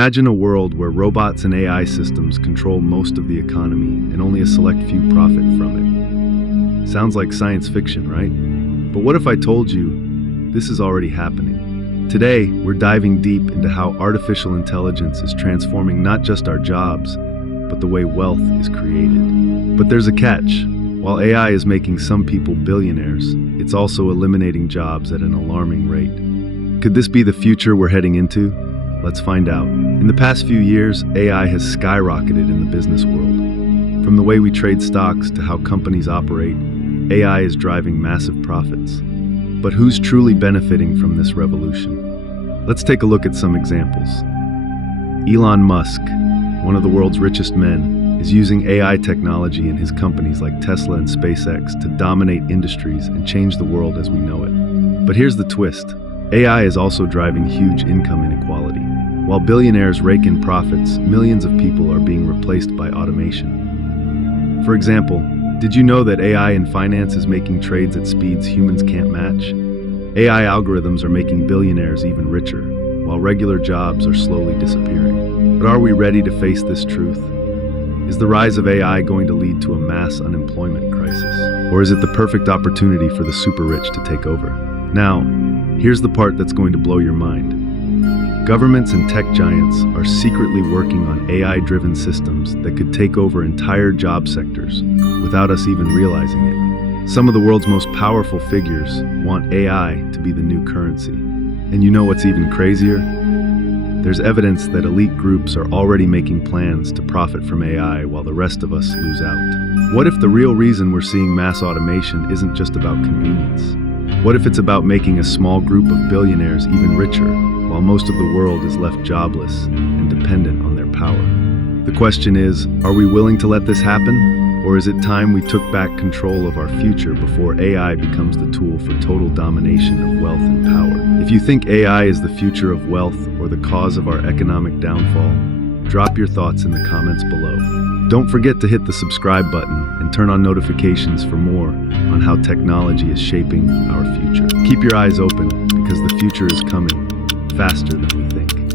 Imagine a world where robots and AI systems control most of the economy and only a select few profit from it. Sounds like science fiction, right? But what if I told you this is already happening? Today, we're diving deep into how artificial intelligence is transforming not just our jobs, but the way wealth is created. But there's a catch. While AI is making some people billionaires, it's also eliminating jobs at an alarming rate. Could this be the future we're heading into? Let's find out. In the past few years, AI has skyrocketed in the business world. From the way we trade stocks to how companies operate, AI is driving massive profits. But who's truly benefiting from this revolution? Let's take a look at some examples. Elon Musk, one of the world's richest men, is using AI technology in his companies like Tesla and SpaceX to dominate industries and change the world as we know it. But here's the twist. AI is also driving huge income inequality. While billionaires rake in profits, millions of people are being replaced by automation. For example, did you know that AI in finance is making trades at speeds humans can't match? AI algorithms are making billionaires even richer, while regular jobs are slowly disappearing. But are we ready to face this truth? Is the rise of AI going to lead to a mass unemployment crisis? Or is it the perfect opportunity for the super rich to take over? Now, here's the part that's going to blow your mind. Governments and tech giants are secretly working on AI-driven systems that could take over entire job sectors without us even realizing it. Some of the world's most powerful figures want AI to be the new currency. And you know what's even crazier? There's evidence that elite groups are already making plans to profit from AI while the rest of us lose out. What if the real reason we're seeing mass automation isn't just about convenience? What if it's about making a small group of billionaires even richer, while most of the world is left jobless and dependent on their power? The question is, are we willing to let this happen? Or is it time we took back control of our future before AI becomes the tool for total domination of wealth and power? If you think AI is the future of wealth or the cause of our economic downfall, drop your thoughts in the comments below. Don't forget to hit the subscribe button and turn on notifications for more on how technology is shaping our future. Keep your eyes open because the future is coming faster than we think.